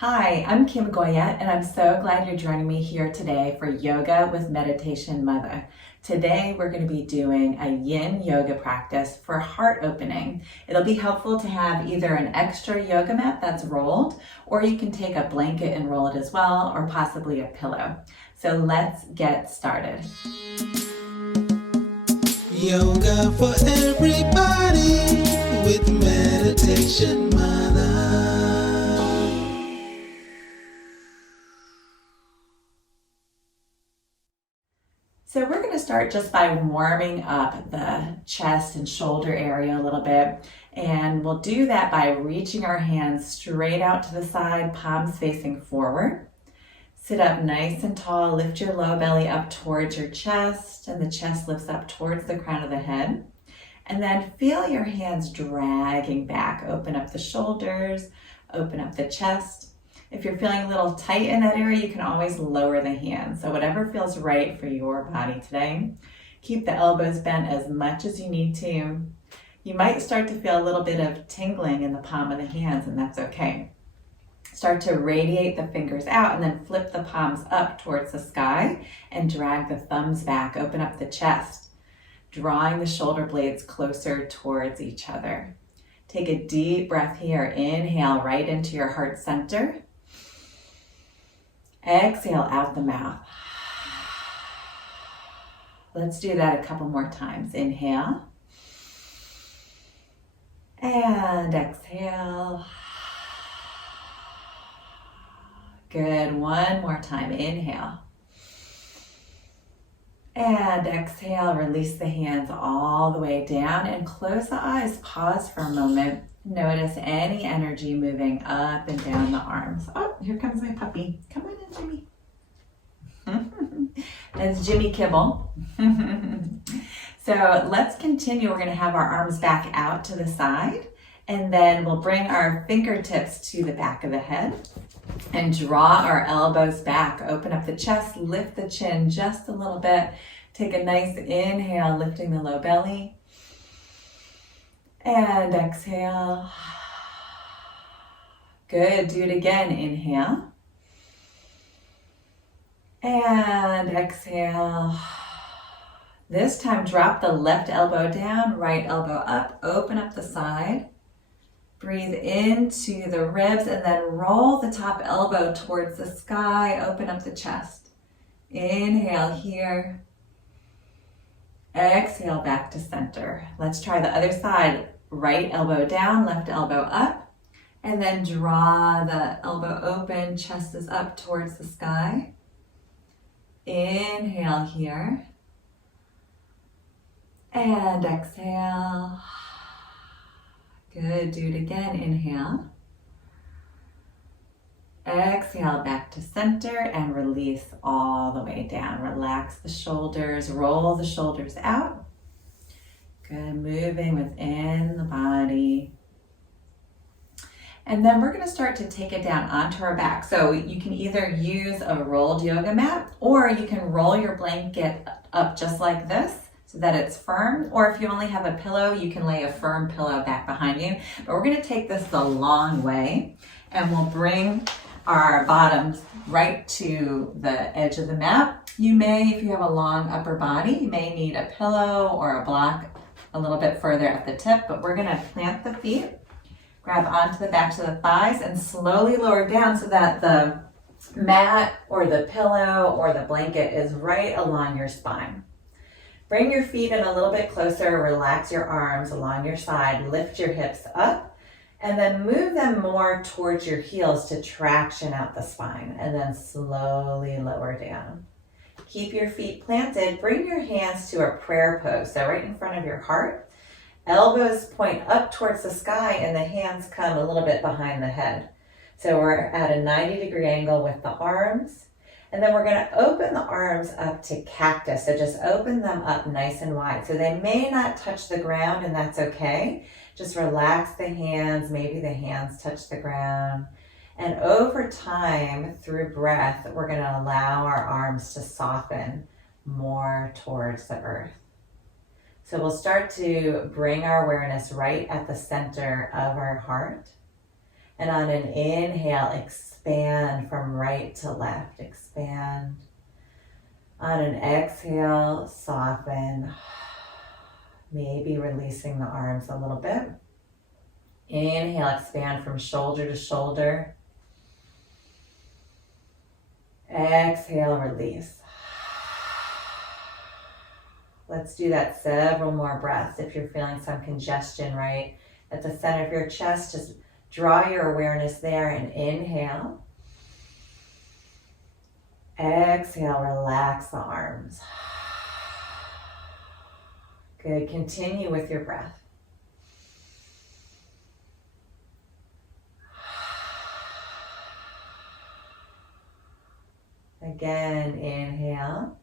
Hi, I'm Kim Goyette, and I'm so glad you're joining me here today for Yoga with Meditation Mutha. Today, we're going to be doing a Yin Yoga practice for heart opening. It'll be helpful to have either an extra yoga mat that's rolled, or you can take a blanket and roll it as well, or possibly a pillow. So let's get started. Yoga for everybody with Meditation Mutha. So we're going to start just by warming up the chest and shoulder area a little bit. And we'll do that by reaching our hands straight out to the side, palms facing forward. Sit up nice and tall, lift your low belly up towards your chest, and the chest lifts up towards the crown of the head. And then feel your hands dragging back. Open up the shoulders, open up the chest. If you're feeling a little tight in that area, you can always lower the hands. So whatever feels right for your body today. Keep the elbows bent as much as you need to. You might start to feel a little bit of tingling in the palm of the hands, and that's okay. Start to radiate the fingers out and then flip the palms up towards the sky and drag the thumbs back. Open up the chest, drawing the shoulder blades closer towards each other. Take a deep breath here. Inhale right into your heart center. Exhale out the mouth. Let's do that a couple more times. Inhale. And exhale. Good. One more time. Inhale. And exhale. Release the hands all the way down and close the eyes. Pause for a moment. Notice any energy moving up and down the arms. Oh, here comes my puppy. Come on in, Jimmy. That's Jimmy Kibble. So let's continue. We're going to have our arms back out to the side, and then we'll bring our fingertips to the back of the head and draw our elbows back. Open up the chest, lift the chin just a little bit. Take a nice inhale, lifting the low belly. And exhale. Good. Do it again. Inhale. And exhale. This time, drop the left elbow down, right elbow up. Open up the side. Breathe into the ribs and then roll the top elbow towards the sky. Open up the chest. Inhale here. Exhale back to center. Let's try the other side. Right elbow down, left elbow up, and then draw the elbow open, chest is up towards the sky. Inhale here. And exhale. Good, do it again. Inhale. Exhale back to center and release all the way down. Relax the shoulders, roll the shoulders out. Good, moving within the body. And then we're going to start to take it down onto our back. So you can either use a rolled yoga mat, or you can roll your blanket up just like this so that it's firm. Or if you only have a pillow, you can lay a firm pillow back behind you. But we're going to take this the long way, and we'll bring our bottoms right to the edge of the mat. You may, if you have a long upper body, you may need a pillow or a block a little bit further at the tip, but we're going to plant the feet, grab onto the backs of the thighs, and slowly lower down so that the mat or the pillow or the blanket is right along your spine. Bring your feet in a little bit closer, relax your arms along your side, lift your hips up, and then move them more towards your heels to traction out the spine, and then slowly lower down. Keep your feet planted. Bring your hands to a prayer pose, so right in front of your heart. Elbows point up towards the sky and the hands come a little bit behind the head. So we're at a 90-degree angle with the arms. And then we're going to open the arms up to cactus. So just open them up nice and wide. So they may not touch the ground, and that's okay. Just relax the hands. Maybe the hands touch the ground. And over time, through breath, we're going to allow our arms to soften more towards the earth. So we'll start to bring our awareness right at the center of our heart. And on an inhale, expand expand from right to left. Expand. On an exhale, soften. Maybe releasing the arms a little bit. Inhale, expand from shoulder to shoulder. Exhale, release. Let's do that several more breaths. If you're feeling some congestion right at the center of your chest, just draw your awareness there and inhale. Exhale, relax the arms. Good, continue with your breath. Again, inhale.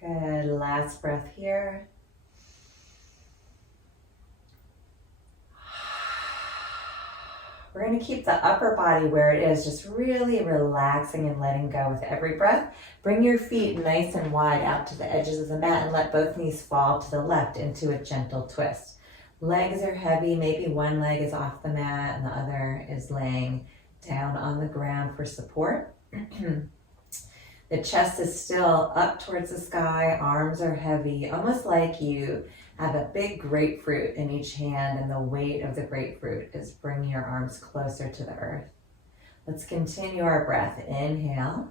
Good, last breath here. We're going to keep the upper body where it is, just really relaxing and letting go with every breath. Bring your feet nice and wide out to the edges of the mat and let both knees fall to the left into a gentle twist. Legs are heavy, maybe one leg is off the mat and the other is laying down on the ground for support. The chest is still up towards the sky, arms are heavy, almost like you have a big grapefruit in each hand and the weight of the grapefruit is bringing your arms closer to the earth. Let's continue our breath. Inhale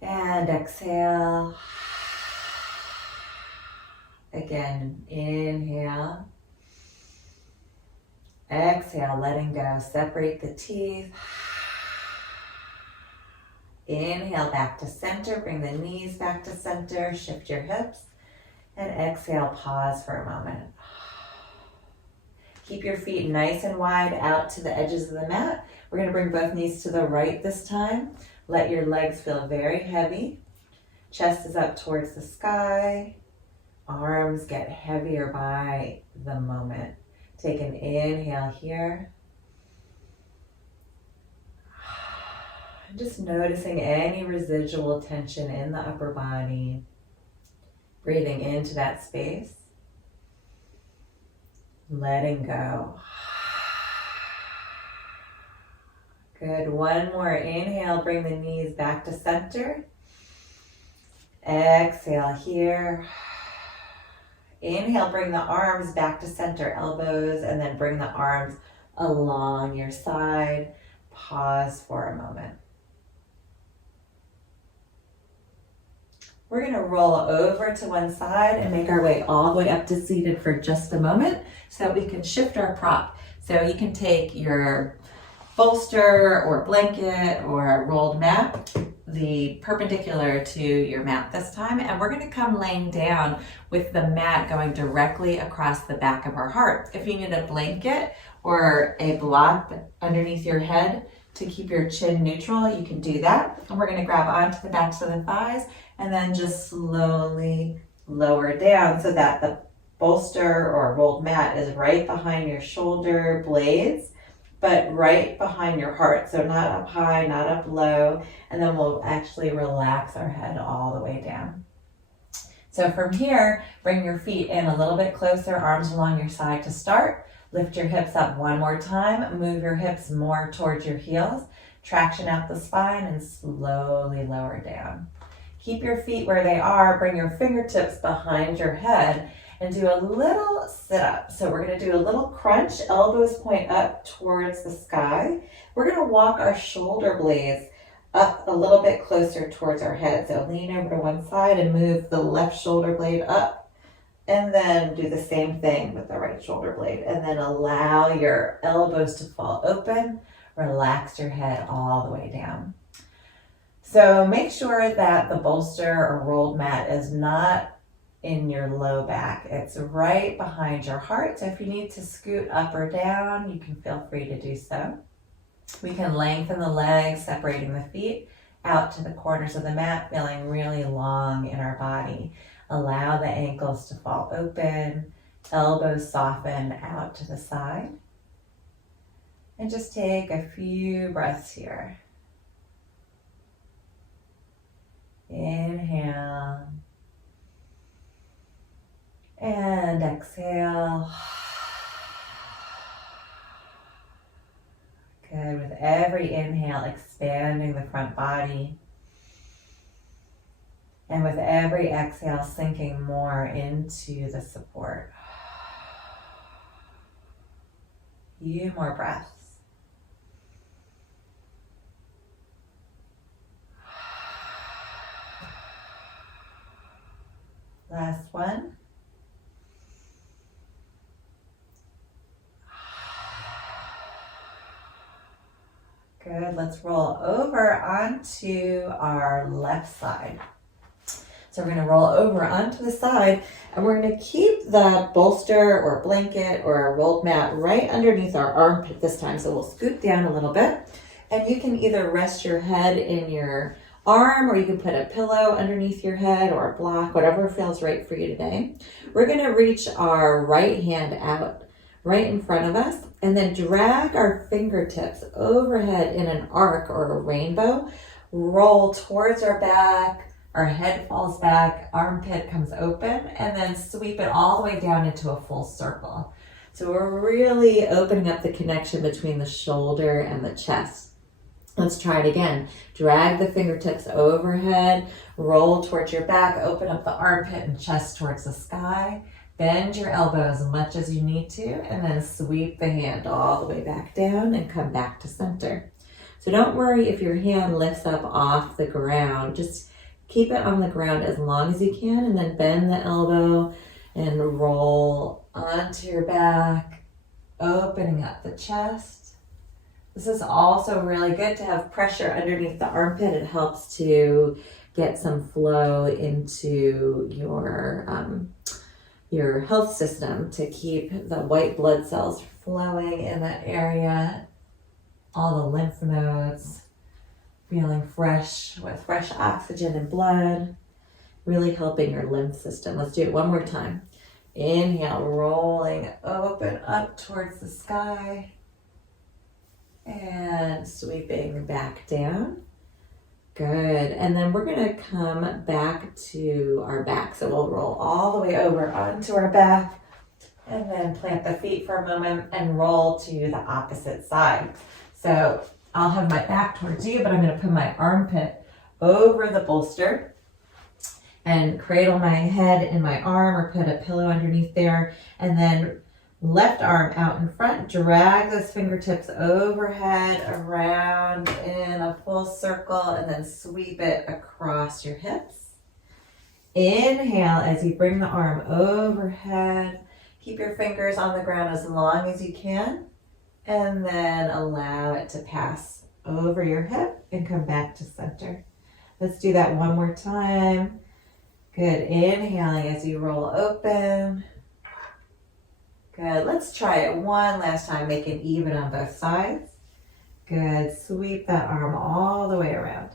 and exhale. Again, inhale. Exhale, letting go. Separate the teeth. Inhale, back to center. Bring the knees back to center. Shift your hips. And exhale, pause for a moment. Keep your feet nice and wide out to the edges of the mat. We're going to bring both knees to the right this time. Let your legs feel very heavy. Chest is up towards the sky. Arms get heavier by the moment. Take an inhale here. Just noticing any residual tension in the upper body. Breathing into that space. Letting go. Good. One more inhale. Bring the knees back to center. Exhale here. Inhale, bring the arms back to center, elbows, and then bring the arms along your side. Pause for a moment. We're going to roll over to one side and make our way all the way up to seated for just a moment so that we can shift our prop. So you can take your bolster or blanket or rolled mat, the perpendicular to your mat this time, and we're going to come laying down with the mat going directly across the back of our heart. If you need a blanket or a block underneath your head to keep your chin neutral, you can do that. And we're going to grab onto the backs of the thighs and then just slowly lower down so that the bolster or rolled mat is right behind your shoulder blades, but right behind your heart. So not up high, not up low. And then we'll actually relax our head all the way down. So from here, bring your feet in a little bit closer, arms along your side to start. Lift your hips up one more time. Move your hips more towards your heels. Traction out the spine and slowly lower down. Keep your feet where they are. Bring your fingertips behind your head and do a little sit-up. So we're going to do a little crunch. Elbows point up towards the sky. We're going to walk our shoulder blades up a little bit closer towards our head. So lean over to one side and move the left shoulder blade up. And then do the same thing with the right shoulder blade. And then allow your elbows to fall open. Relax your head all the way down. So make sure that the bolster or rolled mat is not in your low back. It's right behind your heart. So if you need to scoot up or down, you can feel free to do so. We can lengthen the legs, separating the feet out to the corners of the mat, feeling really long in our body. Allow the ankles to fall open, elbows soften out to the side. And just take a few breaths here. Inhale. And exhale. Good. With every inhale, expanding the front body. And with every exhale, sinking more into the support. Few more breaths. Last one. Good. Let's roll over onto our left side. So we're going to roll over onto the side, and we're going to keep the bolster or blanket or a rolled mat right underneath our armpit this time. So we'll scoot down a little bit, and you can either rest your head in your arm, or you can put a pillow underneath your head or a block, whatever feels right for you today. We're going to reach our right hand out right in front of us, and then drag our fingertips overhead in an arc or a rainbow. Roll towards our back. Our head falls back, armpit comes open, and then sweep it all the way down into a full circle. So we're really opening up the connection between the shoulder and the chest. Let's try it again. Drag the fingertips overhead, roll towards your back, open up the armpit and chest towards the sky. Bend your elbow as much as you need to, and then sweep the hand all the way back down and come back to center. So don't worry if your hand lifts up off the ground. Just keep it on the ground as long as you can, and then bend the elbow and roll onto your back, opening up the chest. This is also really good to have pressure underneath the armpit. It helps to get some flow into your health system, to keep the white blood cells flowing in that area, all the lymph nodes feeling fresh with fresh oxygen and blood, really helping your lymph system. Let's do it one more time. Inhale, rolling open up towards the sky and sweeping back down. Good. And then we're going to come back to our back. So we'll roll all the way over onto our back and then plant the feet for a moment and roll to the opposite side. So I'll have my back towards you, but I'm going to put my armpit over the bolster and cradle my head in my arm or put a pillow underneath there. And then left arm out in front, drag those fingertips overhead, around in a full circle, and then sweep it across your hips. Inhale as you bring the arm overhead. Keep your fingers on the ground as long as you can. And then allow it to pass over your hip and come back to center. Let's do that one more time. Good. Inhaling as you roll open. Good. Let's try it one last time. Make it even on both sides. Good. Sweep that arm all the way around.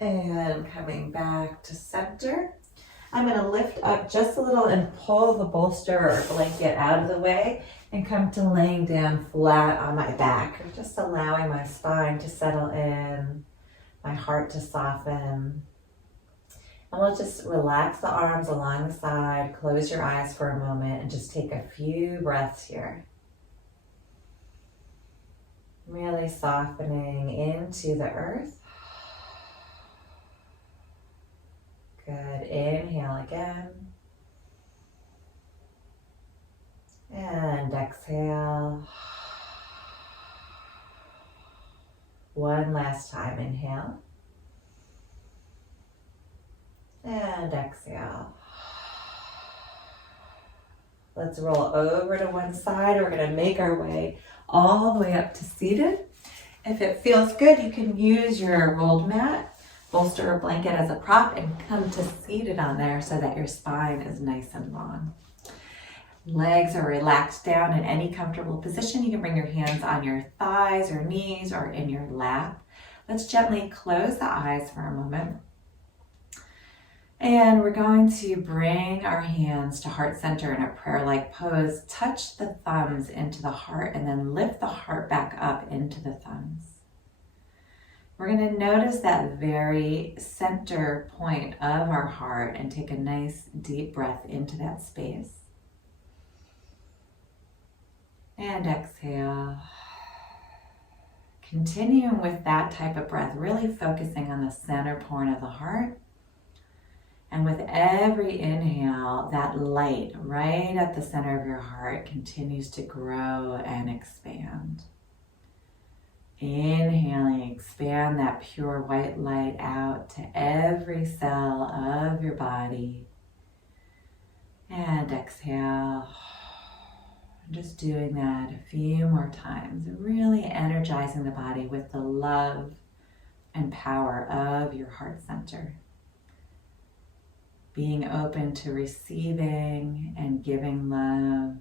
And coming back to center. I'm going to lift up just a little and pull the bolster or blanket out of the way and come to laying down flat on my back. Just allowing my spine to settle in, my heart to soften. And we'll just relax the arms along the side, close your eyes for a moment, and just take a few breaths here. Really softening into the earth. Good. Inhale again. And exhale. One last time. Inhale. And exhale. Let's roll over to one side. We're going to make our way all the way up to seated. If it feels good, you can use your rolled mat, bolster or blanket as a prop, and come to seated on there so that your spine is nice and long. Legs are relaxed down in any comfortable position. You can bring your hands on your thighs or knees or in your lap. Let's gently close the eyes for a moment. And we're going to bring our hands to heart center in a prayer-like pose. Touch the thumbs into the heart and then lift the heart back up into the thumbs. We're going to notice that very center point of our heart and take a nice deep breath into that space. And exhale. Continuing with that type of breath, really focusing on the center point of the heart. And with every inhale, that light right at the center of your heart continues to grow and expand. Inhaling, expand that pure white light out to every cell of your body. And exhale. Just doing that a few more times, really energizing the body with the love and power of your heart center. Being open to receiving and giving love.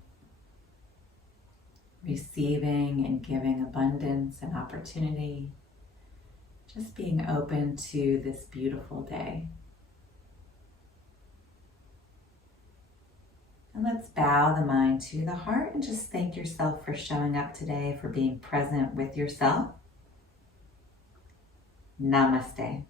Receiving and giving abundance and opportunity. Just being open to this beautiful day. And let's bow the mind to the heart and just thank yourself for showing up today, for being present with yourself. Namaste.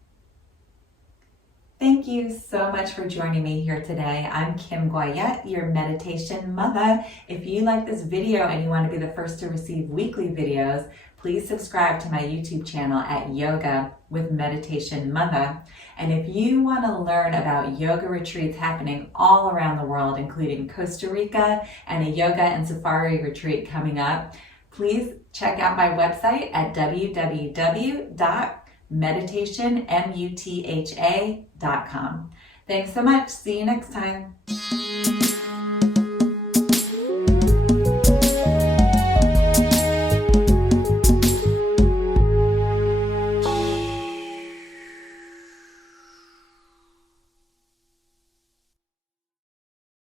Thank you so much for joining me here today. I'm Kim Goyette, your Meditation Mother. If you like this video and you want to be the first to receive weekly videos, please subscribe to my YouTube channel at Yoga with Meditation Mutha. And if you want to learn about yoga retreats happening all around the world, including Costa Rica and a yoga and safari retreat coming up, please check out my website at www.meditationmutha.com. Thanks so much. See you next time.